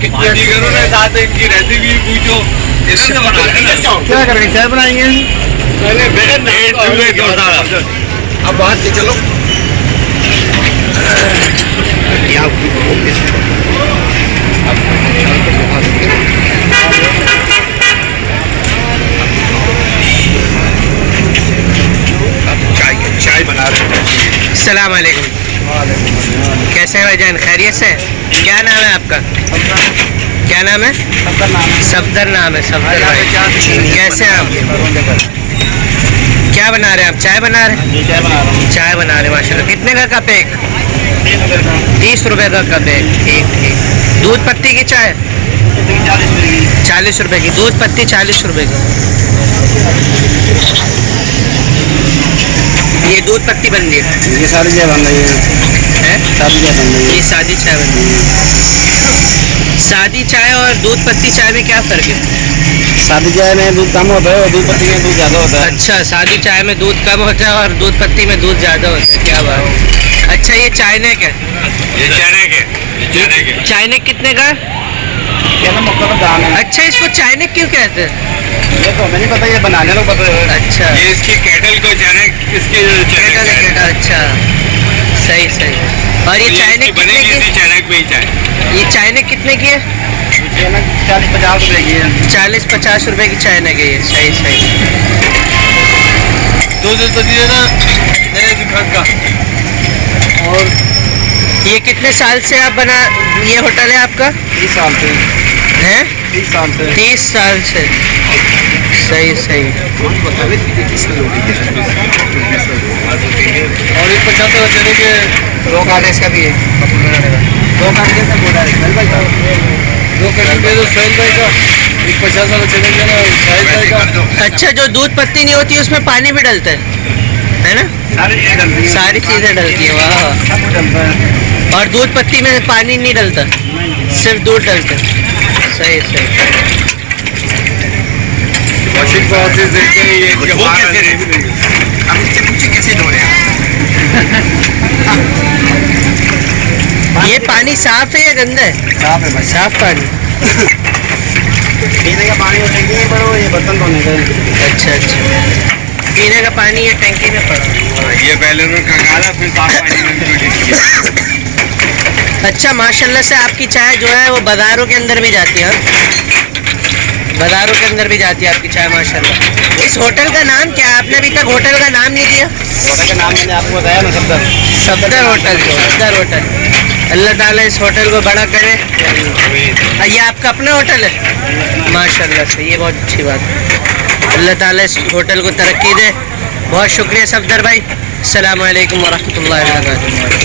कितनी करो ना साथ इनकी रेसिपी पूछो। क्या करेंगे, चाय बनाएंगे अब बाहर से चलो। चाय बना रहे हैं। अस्सलाम वालेकुम। कैसे हैं भाईजान, खैरियत से? क्या नाम है आपका? क्या नाम है? सफदर नाम है। सफदर भाई, कैसे हैं आप? क्या बना रहे हैं आप? चाय बना रहे हैं? चाय बना रहे हैं माशाल्लाह। कितने का कप एक? 30 रुपए का कप है। ठीक ठीक। दूध पत्ती की चाय 40 रुपए की। दूध पत्ती 40 रुपए की। ये दूध पत्ती बन रही है, ये सारी चाय बन रही है। सादी चाय बन रही है। ये सादी चाय बन रही है। सादी चाय और दूध पत्ती चाय में क्या फ़र्क है? सादी चाय में दूध कम होता है और दूध पत्ती में दूध ज़्यादा होता है। अच्छा, सादी चाय में दूध कम होता है और दूध पत्ती में दूध ज़्यादा होता है। क्या बात है। अच्छा, ये चाइनेक है। ये चाइनेक है। चाइनेक कितने का? दाम है। अच्छा, इसको चाइनेक क्यों कहते हैं? ये तो हमें नहीं पता, ये बनाने लोग पता है। अच्छा, ये इसकी केटल को चाइनेक, इसकी केटल है, केटल। अच्छा, सही सही। और ये चाइनेक कितने की? चाइनेक में ही चाय। ये चाइनेक कितने की है? 40-50 रुपए की है। 40-50 रुपए की चाइनेक है ये। सही सही। दूध पत्ती है ना का। और ये कितने साल से आप बना, ये होटल है आपका? 30 साल से है। 30 साल से 30 साल से। सही सही। और एक 75 चले के 2 कार्ड इसका भी है। 2 कार्ड कैसा बोला है सोहेल भाई का? 2 कार्ड दे दो सोहेल भाई का। एक 50 वाला चलेगा ना सोहेल भाई का। अच्छा, जो दूध पत्ती नहीं होती उसमें पानी भी डलता है ना? सारी चीज़ें डलती है। वाह। सब डलता है। और दूध पत्ती में पानी नहीं डलता, सिर्फ दूध डलता है। सही सही। वॉशिंग प्रोसेस देखते हैं ये हम इससे पूछे कैसे धो रहे हैं। ये पानी साफ है या गंदा है? साफ है भाई। साफ पानी। पीने का पानी उठेंगे बड़ो, ये बर्तन धोने का। अच्छा अच्छा। पीने का पानी ये टंकी में पड़ा। ये पहले उन्होंने खंगाला फिर साफ पानी में। अच्छा, माशाल्लाह से आपकी चाय जो है वो बाज़ारों के अंदर भी जाती है। बाज़ारों के अंदर भी जाती है आपकी चाय माशाल्लाह। इस होटल का नाम क्या है? आपने अभी तक होटल का नाम नहीं दिया। होटल का नाम मैंने आपको बताया ना, सफदर। सफदर होटल। सफदर होटल। अल्लाह ताला इस होटल को बड़ा करे। ये आपका अपना होटल है? माशाल्लाह से, ये बहुत अच्छी बात है। अल्लाह ताला इस होटल को तरक्की दे। बहुत शुक्रिया सफदर भाई। अस्सलाम वालेकुम व रहमतुल्लाहि व बरकातुहू।